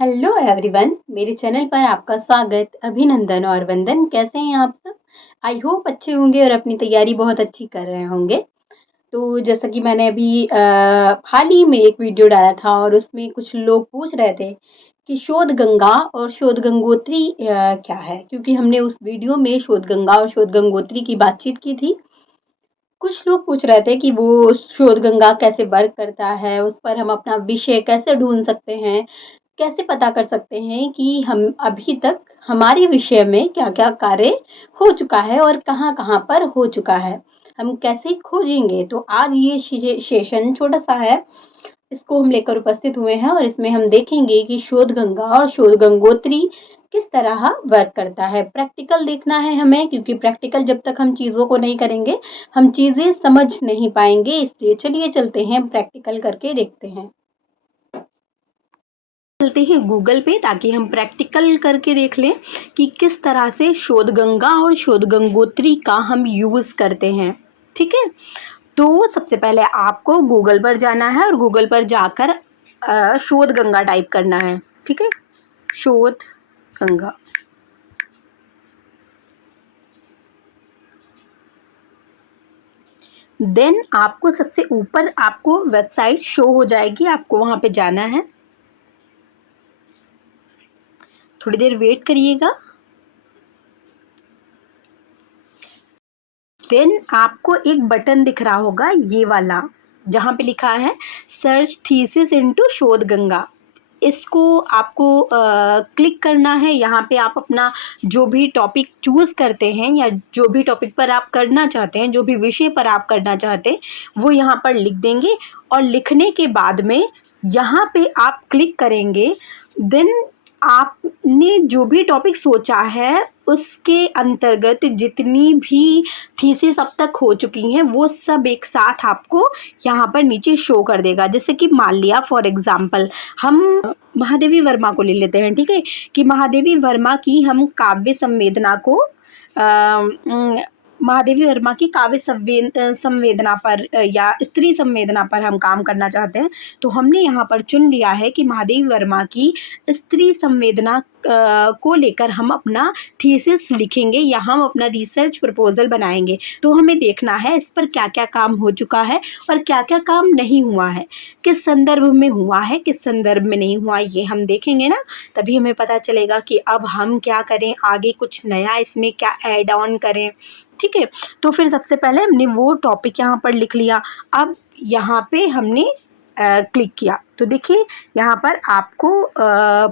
Hello everyone, मेरे channel पर आपका स्वागत, अभिनंदन और वंदन। कैसे हैं आप सब? आई होप अच्छे होंगे और अपनी तैयारी बहुत अच्छी कर रहे होंगे। तो जैसा कि मैंने अभी हाल ही में एक वीडियो डाला था और उसमें कुछ लोग पूछ रहे थे कि शोध गंगा और शोध गंगोत्री क्या है, क्योंकि हमने उस वीडियो में शोध गंगा और शोध गंगोत्री की बातचीत की थी। कुछ लोग पूछ रहे थे कि वो शोध गंगा कैसे वर्क करता है, उस पर हम अपना विषय कैसे ढूंढ सकते हैं, कैसे पता कर सकते हैं कि हम अभी तक हमारे विषय में क्या-क्या कार्य हो चुका है और कहाँ-कहाँ पर हो चुका है। हम कैसे खोजेंगे? तो आज ये सेशन छोटा-सा है, इसको हम लेकर उपस्थित हुए हैं और इसमें हम देखेंगे कि शोध गंगा और शोध गंगोत्री किस तरह वर्क करता है। प्रैक्टिकल देखना है हमें, क्योंकि प्रैक्टिकल जब तक हम चीज़ों को नहीं करेंगे, हम चीज़ें समझ नहीं पाएँगे। इसलिए चलिए चलते हैं, प्रैक्टिकल करके देखते हैं। चलते हैं गूगल पे ताकि हम प्रैक्टिकल करके देख लें कि किस तरह से शोध गंगा और शोध गंगोत्री का हम यूज़ करते हैं। ठीक है, तो सबसे पहले आपको गूगल पर जाना है और गूगल पर जाकर शोध गंगा टाइप करना है। ठीक है, शोध गंगा। देन आपको सबसे ऊपर आपको वेबसाइट शो हो जाएगी, आपको वहां पे जाना है। थोड़ी देर वेट करिएगा। देन आपको एक बटन दिख रहा होगा, ये वाला, जहाँ पे लिखा है सर्च थीसिस इनटू शोध गंगा। इसको आपको क्लिक करना है। यहाँ पे आप अपना जो भी टॉपिक चूज़ करते हैं या जो भी टॉपिक पर आप करना चाहते हैं, जो भी विषय पर आप करना चाहते हैं, वो यहाँ पर लिख देंगे और लिखने के बाद में यहाँ पे आप क्लिक करेंगे। देन आपने जो भी टॉपिक सोचा है उसके अंतर्गत जितनी भी थीसिस अब तक हो चुकी हैं वो सब एक साथ आपको यहाँ पर नीचे शो कर देगा। जैसे कि मान लिया फॉर एग्जांपल हम महादेवी वर्मा को ले लेते हैं। ठीक है, कि महादेवी वर्मा की हम काव्य संवेदना को महादेवी वर्मा की काव्य संवेदना पर या स्त्री संवेदना पर हम काम करना चाहते हैं। तो हमने यहाँ पर चुन लिया है कि महादेवी वर्मा की स्त्री संवेदना को लेकर हम अपना थीसिस लिखेंगे या हम अपना रिसर्च प्रपोजल बनाएंगे। तो हमें देखना है इस पर क्या क्या काम हो चुका है और क्या क्या काम नहीं हुआ है, किस संदर्भ में हुआ है, किस संदर्भ में नहीं हुआ, ये हम देखेंगे ना। तभी हमें पता चलेगा कि अब हम क्या करें, आगे कुछ नया इसमें क्या ऐड ऑन करें। ठीक है, तो फिर सबसे पहले हमने वो टॉपिक यहाँ पर लिख लिया। अब यहाँ पे हमने क्लिक किया तो देखिए यहाँ पर आपको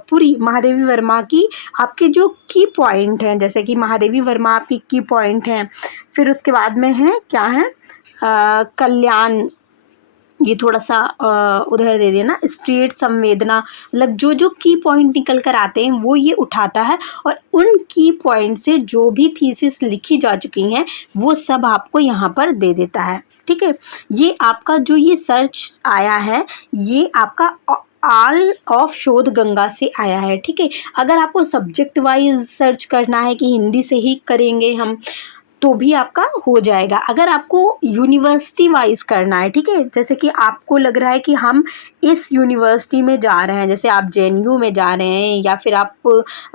पूरी महादेवी वर्मा की आपके जो की पॉइंट हैं, जैसे कि महादेवी वर्मा आपकी की पॉइंट हैं। फिर उसके बाद में है क्या है, कल्याण, ये थोड़ा सा उधर दे देना, स्टेट संवेदना, मतलब जो जो की पॉइंट निकल कर आते हैं वो ये उठाता है और उन की पॉइंट से जो भी थीसिस लिखी जा चुकी हैं वो सब आपको यहाँ पर दे देता है। ठीक है, ये आपका जो ये सर्च आया है ये आपका ऑल ऑफ शोध गंगा से आया है। ठीक है, अगर आपको सब्जेक्ट वाइज सर्च करना है कि हिंदी से ही करेंगे हम तो भी आपका हो जाएगा। अगर आपको यूनिवर्सिटी वाइज करना है, ठीक है, जैसे कि आपको लग रहा है कि हम इस यूनिवर्सिटी में जा रहे हैं, जैसे आप जेएनयू में जा रहे हैं या फिर आप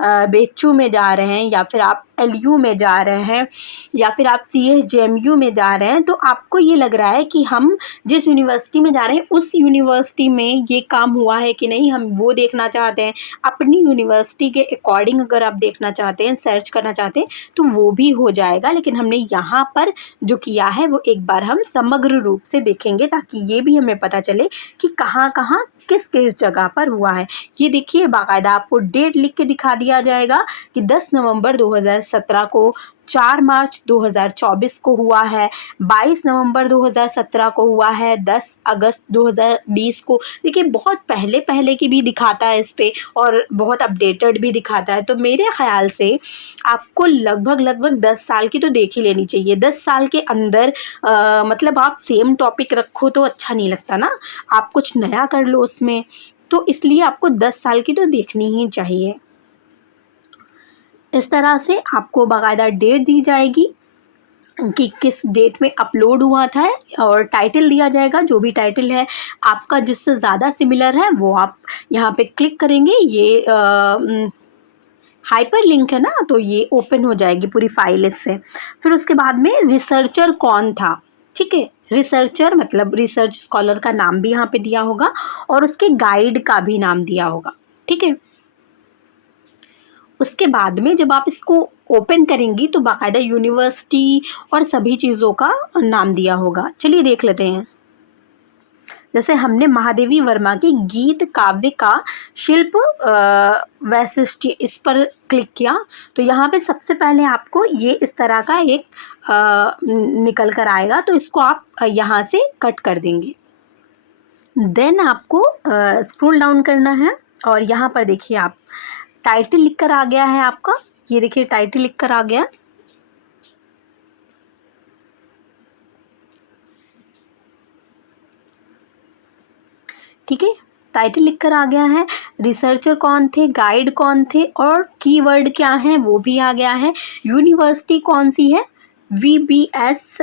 बेचू में जा रहे हैं या फिर आप एलयू में जा रहे हैं या फिर आप सीएचजेएमयू में जा रहे हैं, तो आपको ये लग रहा है कि हम जिस यूनिवर्सिटी में जा रहे हैं उस यूनिवर्सिटी में ये काम हुआ है कि नहीं, हम वो देखना चाहते हैं। अपनी यूनिवर्सिटी के अकॉर्डिंग अगर आप देखना चाहते हैं, सर्च करना चाहते हैं तो वो भी हो जाएगा। लेकिन हमने यहाँ पर जो किया है वो एक बार हम समग्र रूप से देखेंगे ताकि ये भी हमें पता चले कि कहाँ कहाँ किस किस जगह पर हुआ है। ये देखिए बाकायदा आपको डेट लिख के दिखा दिया जाएगा कि 10 नवंबर 2017 को, 4 मार्च 2024 को हुआ है, 22 नवंबर 2017 को हुआ है, 10 अगस्त 2020 को। देखिए बहुत पहले पहले की भी दिखाता है इस पे और बहुत अपडेटेड भी दिखाता है। तो मेरे ख्याल से आपको लगभग 10 साल की तो देख ही लेनी चाहिए। 10 साल के अंदर मतलब आप सेम टॉपिक रखो तो अच्छा नहीं लगता ना, आप कुछ नया कर लो उसमें। तो इसलिए आपको 10 साल की तो देखनी ही चाहिए। इस तरह से आपको बाकायदा डेट दी जाएगी कि किस डेट में अपलोड हुआ था, और टाइटल दिया जाएगा, जो भी टाइटल है आपका जिससे ज़्यादा सिमिलर है वो आप यहाँ पे क्लिक करेंगे। ये हाइपर लिंक है ना, तो ये ओपन हो जाएगी पूरी फाइल इससे। फिर उसके बाद में रिसर्चर कौन था, ठीक है, रिसर्चर मतलब रिसर्च स्कॉलर का नाम भी यहाँ पे दिया होगा और उसके गाइड का भी नाम दिया होगा, ठीक है। उसके बाद में जब आप इसको ओपन करेंगी तो बाकायदा यूनिवर्सिटी और सभी चीज़ों का नाम दिया होगा। चलिए देख लेते हैं। जैसे हमने महादेवी वर्मा के गीत काव्य का शिल्प वैशिष्ट्य इस पर क्लिक किया, तो यहाँ पे सबसे पहले आपको ये इस तरह का एक निकल कर आएगा, तो इसको आप यहाँ से कट कर देंगे। देन आपको स्क्रॉल डाउन करना है और यहाँ पर देखिए आप टाइटल लिख कर आ गया है आपका, ये देखिए टाइटल लिख कर आ गया। ठीक है, टाइटल लिख कर आ गया है, रिसर्चर कौन थे, गाइड कौन थे और कीवर्ड क्या है वो भी आ गया है। यूनिवर्सिटी कौन सी है, VBS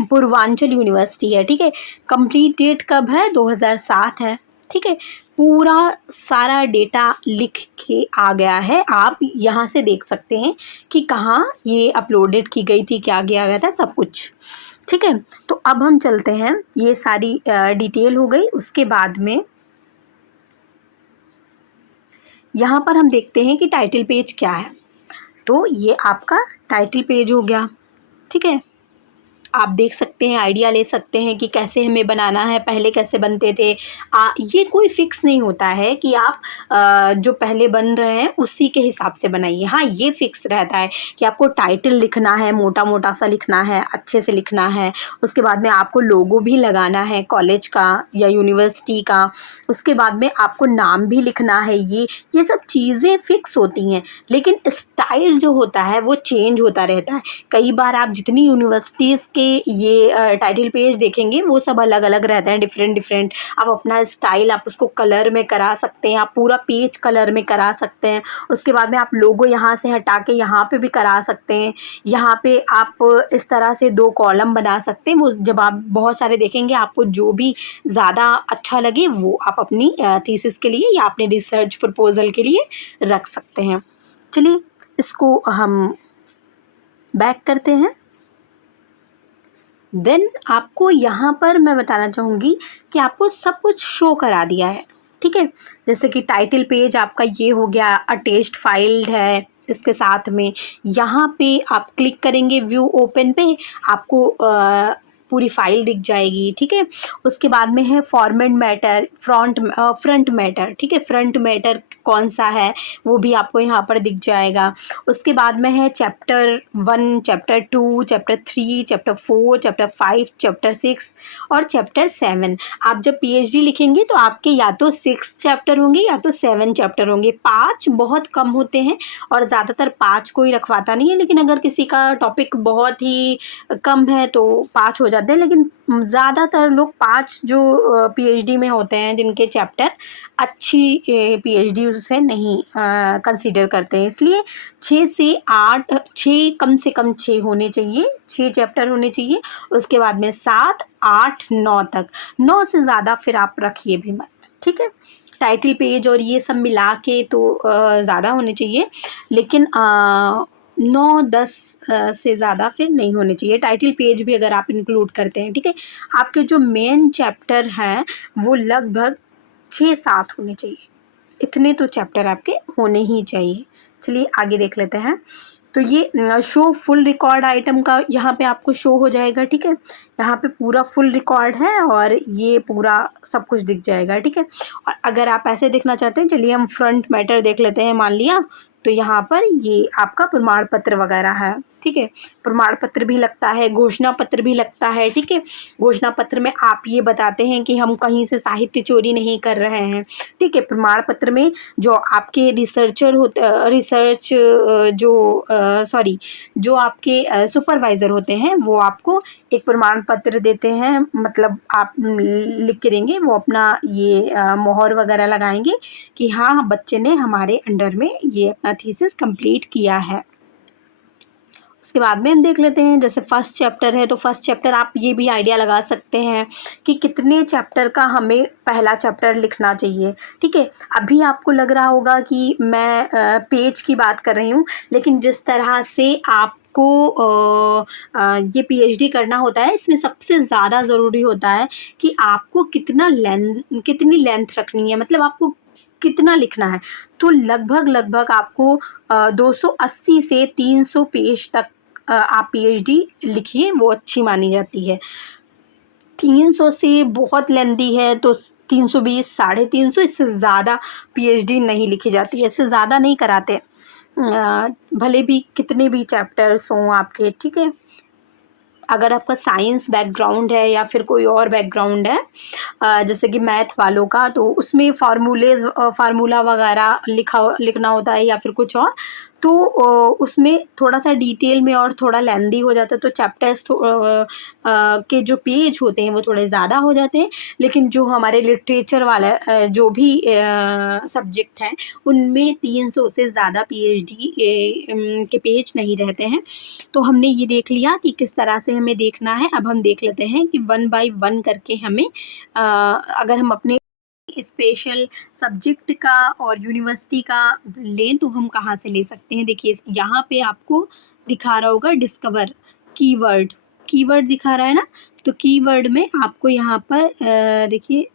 पूर्वांचल यूनिवर्सिटी है, ठीक है। कंप्लीट डेट कब है, 2007 है, ठीक है। पूरा सारा डेटा लिख के आ गया है, आप यहाँ से देख सकते हैं कि कहाँ ये अपलोडेड की गई थी, क्या किया गया था, सब कुछ, ठीक है। तो अब हम चलते हैं, ये सारी डिटेल हो गई। उसके बाद में यहाँ पर हम देखते हैं कि टाइटल पेज क्या है, तो ये आपका टाइटल पेज हो गया, ठीक है। आप देख सकते हैं, आइडिया ले सकते हैं कि कैसे हमें बनाना है, पहले कैसे बनते थे। ये कोई फिक्स नहीं होता है कि आप जो पहले बन रहे हैं उसी के हिसाब से बनाइए। हाँ, ये फिक्स रहता है कि आपको टाइटल लिखना है, मोटा मोटा सा लिखना है, अच्छे से लिखना है। उसके बाद में आपको लोगो भी लगाना है कॉलेज का या यूनिवर्सिटी का। उसके बाद में आपको नाम भी लिखना है। ये सब चीज़ें फिक्स होती हैं, लेकिन स्टाइल जो होता है वो चेंज होता रहता है। कई बार आप जितनी यूनिवर्सिटीज़ के ये टाइटल पेज देखेंगे वो सब अलग अलग रहते हैं, डिफरेंट डिफरेंट। आप अपना स्टाइल आप उसको कलर में करा सकते हैं, आप पूरा पेज कलर में करा सकते हैं। उसके बाद में आप लोगो यहाँ से हटा के यहाँ पे भी करा सकते हैं। यहाँ पे आप इस तरह से 2 कॉलम बना सकते हैं। वो जब आप बहुत सारे देखेंगे, आपको जो भी ज़्यादा अच्छा लगे वो आप अपनी थीसिस के लिए या अपने रिसर्च प्रपोजल के लिए रख सकते हैं। चलिए इसको हम बैक करते हैं। देन आपको यहाँ पर मैं बताना चाहूँगी कि आपको सब कुछ शो करा दिया है, ठीक है। जैसे कि टाइटल पेज आपका ये हो गया, अटैच्ड फाइल है इसके साथ में। यहाँ पे आप क्लिक करेंगे व्यू ओपन पे, आपको पूरी फाइल दिख जाएगी, ठीक है। उसके बाद में है फॉर्मेट मैटर, फ्रंट मैटर, ठीक है। फ्रंट मैटर कौन सा है वो भी आपको यहाँ पर दिख जाएगा। उसके बाद में है chapter 1, chapter 2, chapter 3, chapter 4, chapter 5, chapter 6 और चैप्टर 7। आप जब PhD लिखेंगे तो आपके या तो 6 चैप्टर होंगे या तो 7 चैप्टर होंगे। 5 बहुत कम होते हैं और ज़्यादातर 5 कोई रखवाता नहीं है, लेकिन अगर किसी का टॉपिक बहुत ही कम है तो 5 हो जाते हैं। लेकिन ज़्यादातर लोग 5 जो PhD में होते हैं जिनके चैप्टर अच्छी PhD उसे नहीं कंसीडर करते हैं, इसलिए 6 से 8, 6 कम से कम 6 होने चाहिए, 6 चैप्टर होने चाहिए। उसके बाद में 7, 8, 9 तक, 9 से ज़्यादा फिर आप रखिए भी मत, ठीक है। टाइटल पेज और ये सब मिला के तो ज़्यादा होने चाहिए, लेकिन 9-10 से ज़्यादा फिर नहीं होने चाहिए। टाइटल पेज भी अगर आप इंक्लूड करते हैं, ठीक है। आपके जो मेन चैप्टर हैं वो लगभग 6-7 होने चाहिए, इतने तो चैप्टर आपके होने ही चाहिए। चलिए आगे देख लेते हैं। तो ये शो फुल रिकॉर्ड आइटम का यहाँ पे आपको शो हो जाएगा, ठीक है। यहाँ पे पूरा फुल रिकॉर्ड है और ये पूरा सब कुछ दिख जाएगा, ठीक है। और अगर आप ऐसे देखना चाहते हैं, चलिए हम फ्रंट मैटर देख लेते हैं। मान लिया तो यहाँ पर ये आपका प्रमाण पत्र वगैरह है, ठीक है। प्रमाण पत्र भी लगता है, घोषणा पत्र भी लगता है, ठीक है। घोषणा पत्र में आप ये बताते हैं कि हम कहीं से साहित्य चोरी नहीं कर रहे हैं, ठीक है। प्रमाण पत्र में जो आपके रिसर्चर होते जो आपके सुपरवाइज़र होते हैं वो आपको एक प्रमाण पत्र देते हैं, मतलब आप लिख के देंगे, वो अपना ये मोहर वगैरह लगाएंगे कि हाँ बच्चे ने हमारे अंडर में ये अपना थीसिस कंप्लीट किया है। उसके बाद में हम देख लेते हैं, जैसे फर्स्ट चैप्टर है तो फर्स्ट चैप्टर आप ये भी आइडिया लगा सकते हैं कि कितने चैप्टर का हमें पहला चैप्टर लिखना चाहिए। ठीक है, अभी आपको लग रहा होगा कि मैं पेज की बात कर रही हूँ, लेकिन जिस तरह से आपको ये पीएचडी करना होता है, इसमें सबसे ज़्यादा ज़रूरी होता है कि आपको कितनी लेंथ रखनी है, मतलब आपको कितना लिखना है। तो लगभग आपको 280 से 300 पेज तक आप पीएचडी लिखिए, वो अच्छी मानी जाती है। 300 से बहुत लेंदी है तो 320, 350, इससे ज़्यादा पीएचडी नहीं लिखी जाती है, इससे ज़्यादा नहीं कराते। भले भी कितने भी चैप्टर्स हों आपके, ठीक है। अगर आपका साइंस बैकग्राउंड है या फिर कोई और बैकग्राउंड है, जैसे कि मैथ वालों का, तो उसमें फार्मूला वगैरह लिखना होता है या फिर कुछ और, तो उसमें थोड़ा-सा डिटेल में और थोड़ा लेंदी हो जाता है, तो चैप्टर्स के जो पेज होते हैं वो थोड़े ज़्यादा हो जाते हैं। लेकिन जो हमारे लिटरेचर वाला जो भी सब्जेक्ट हैं, उनमें 300 से ज़्यादा पीएचडी के पेज नहीं रहते हैं। तो हमने ये देख लिया कि किस तरह से हमें देखना है। अब हम देख लेते हैं कि 1 बाय 1 करके हमें अगर हम अपने स्पेशल सब्जेक्ट का और यूनिवर्सिटी का लें तो हम कहाँ से ले सकते हैं। देखिए यहाँ पे आपको दिखा रहा होगा डिस्कवर कीवर्ड दिखा रहा है ना, तो कीवर्ड में आपको यहाँ पर देखिए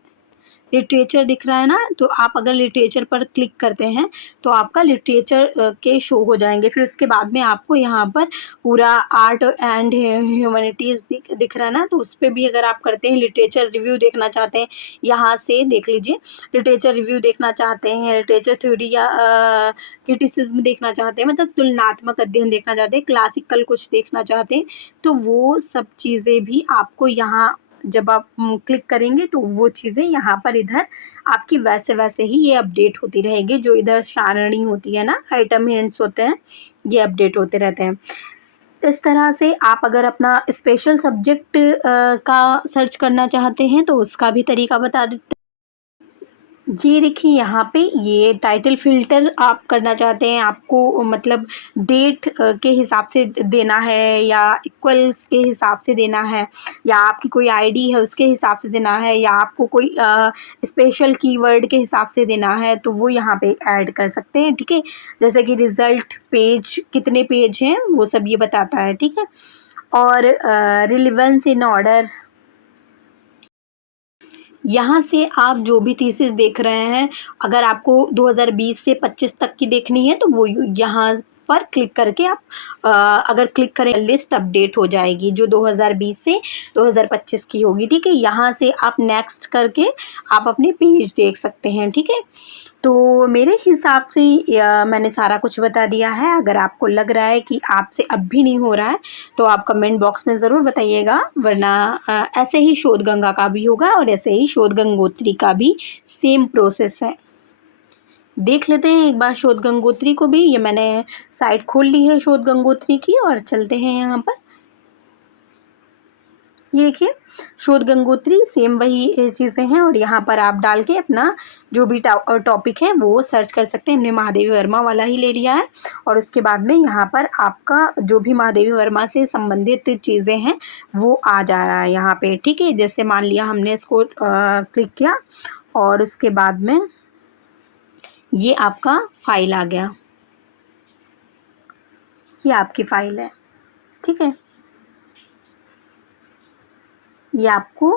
लिटरेचर दिख रहा है ना, तो आप अगर लिटरेचर पर क्लिक करते हैं तो आपका लिटरेचर के शो हो जाएंगे। फिर उसके बाद में आपको यहाँ पर पूरा आर्ट एंड ह्यूमैनिटीज़ दिख रहा है ना, तो उस पर भी अगर आप करते हैं, लिटरेचर रिव्यू देखना चाहते हैं, यहाँ से देख लीजिए। लिटरेचर रिव्यू देखना चाहते हैं, लिटरेचर थ्योरी या क्रिटिसिज्म देखना चाहते हैं, मतलब तुलनात्मक अध्ययन देखना चाहते हैं, क्लासिकल कुछ देखना चाहते हैं, तो वो सब चीज़ें भी आपको यहाँ जब आप क्लिक करेंगे तो वो चीज़ें यहाँ पर इधर आपकी वैसे ही ये अपडेट होती रहेगी। जो इधर सारणी होती है ना, आइटम हैंड्स होते हैं, ये अपडेट होते रहते हैं। इस तरह से आप अगर अपना स्पेशल सब्जेक्ट का सर्च करना चाहते हैं तो उसका भी तरीका बता देते हैं। ये देखिए यहाँ पे ये टाइटल फ़िल्टर आप करना चाहते हैं, आपको मतलब डेट के हिसाब से देना है या इक्वल्स के हिसाब से देना है, या आपकी कोई आईडी है उसके हिसाब से देना है, या आपको कोई स्पेशल कीवर्ड के हिसाब से देना है, तो वो यहाँ पे ऐड कर सकते हैं। ठीक है, जैसे कि रिज़ल्ट पेज कितने पेज हैं वो सब ये बताता है। ठीक है, और रिलेवेंस इन ऑर्डर, यहाँ से आप जो भी थीसिस देख रहे हैं, अगर आपको 2020 से 25 तक की देखनी है तो वो यहाँ पर क्लिक करके आप अगर क्लिक करें लिस्ट अपडेट हो जाएगी जो 2020 से 2025 की होगी। ठीक है, यहाँ से आप नेक्स्ट करके आप अपने पेज देख सकते हैं। ठीक है, तो मेरे हिसाब से मैंने सारा कुछ बता दिया है। अगर आपको लग रहा है कि आपसे अब भी नहीं हो रहा है तो आप कमेंट बॉक्स में ज़रूर बताइएगा, वरना ऐसे ही शोध गंगा का भी होगा और ऐसे ही शोध गंगोत्री का भी सेम प्रोसेस है। देख लेते हैं एक बार शोध गंगोत्री को भी। ये मैंने साइट खोल ली है शोध गंगोत्री की और चलते हैं यहाँ पर। ये देखिए शोध गंगोत्री सेम वही चीज़ें हैं और यहाँ पर आप डाल के अपना जो भी टॉपिक है वो सर्च कर सकते हैं। हमने महादेवी वर्मा वाला ही ले लिया है और उसके बाद में यहाँ पर आपका जो भी महादेवी वर्मा से संबंधित चीज़ें हैं वो आ जा रहा है यहाँ पे। ठीक है, जैसे मान लिया हमने इसको क्लिक किया और उसके बाद में ये आपका फाइल आ गया, ये आपकी फ़ाइल है। ठीक है, ये आपको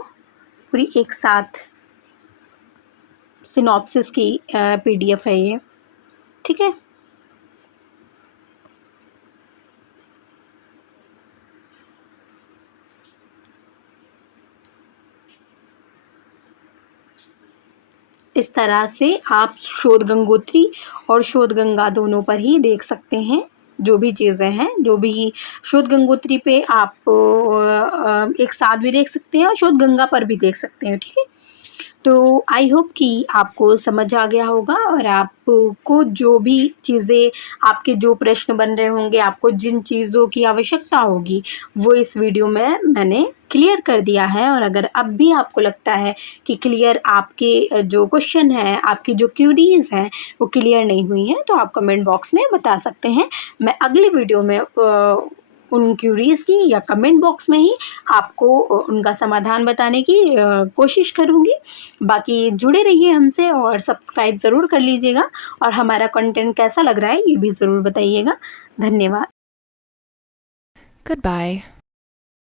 पूरी एक साथ सिनॉप्सिस की पीडीएफ है ये। ठीक है, इस तरह से आप शोध गंगोत्री और शोध गंगा दोनों पर ही देख सकते हैं जो भी चीज़ें हैं। जो भी शोध गंगोत्री पे आप एक साथ भी देख सकते हैं और शोध गंगा पर भी देख सकते हैं। ठीक है, तो आई होप कि आपको समझ आ गया होगा और आपको जो भी चीज़ें, आपके जो प्रश्न बन रहे होंगे, आपको जिन चीज़ों की आवश्यकता होगी वो इस वीडियो में मैंने क्लियर कर दिया है। और अगर अब भी आपको लगता है कि क्लियर आपके जो क्वेश्चन हैं, आपकी जो क्यूरीज़ हैं वो क्लियर नहीं हुई हैं, तो आप कमेंट बॉक्स में बता सकते हैं। मैं अगली वीडियो में उन क्यूरीज़ की या कमेंट बॉक्स में ही आपको उनका समाधान बताने की कोशिश करूँगी। बाकी जुड़े रहिए हमसे और सब्सक्राइब ज़रूर कर लीजिएगा और हमारा कंटेंट कैसा लग रहा है ये भी ज़रूर बताइएगा। धन्यवाद। Goodbye.